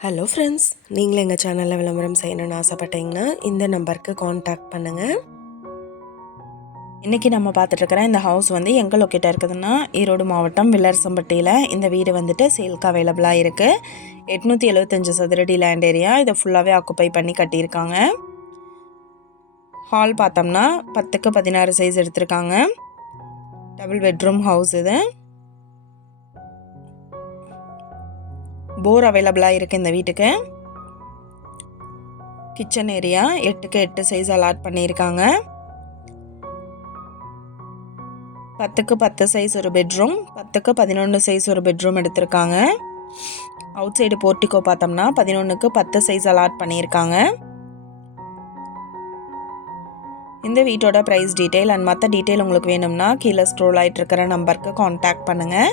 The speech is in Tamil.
ஹலோ ஃப்ரெண்ட்ஸ் நீங்களும் எங்கள் சேனலில் விளம்பரம் செய்யணும்னு ஆசைப்பட்டீங்கன்னா இந்த நம்பருக்கு காண்டாக்ட் பண்ணுங்கள் இன்றைக்கி நம்ம பார்த்துட்ருக்கிற இந்த ஹவுஸ் வந்து எங்கே லொக்கேட்டாக இருக்குதுன்னா ஈரோடு மாவட்டம் வில்லரசம்பட்டியில் இந்த வீடு வந்துட்டு சேல்க்கு அவைலபிளாக இருக்குது எட்நூற்றி எழுபத்தஞ்சு சதுரடி லேண்ட் ஏரியா இதை ஃபுல்லாகவே ஆக்குப்பை பண்ணி கட்டியிருக்காங்க. ஹால் பார்த்தோம்னா பத்துக்கு பதினாறு சைஸ் எடுத்திருக்காங்க. டபுள் பெட்ரூம் ஹவுஸ் இது. போர் அவைலபிளாக இருக்குது இந்த வீட்டுக்கு. கிச்சன் ஏரியா எட்டுக்கு எட்டு சைஸ் அலாட் பண்ணியிருக்காங்க. பத்துக்கு பத்து சைஸ் ஒரு பெட்ரூம் பத்துக்கு பதினொன்று சைஸ் ஒரு பெட்ரூம் எடுத்திருக்காங்க. அவுட் சைடு போர்ட்டிக்கோ பார்த்தோம்னா பதினொன்றுக்கு பத்து சைஸ் அலாட் பண்ணியிருக்காங்க. இந்த வீட்டோட ப்ரைஸ் டீட்டெயில் அண்ட் மற்ற டீட்டெயில் உங்களுக்கு வேணும்னா கீழே ஸ்க்ரோல் ஆகிட்டு இருக்கிற நம்பருக்கு காண்டாக்ட் பண்ணுங்கள்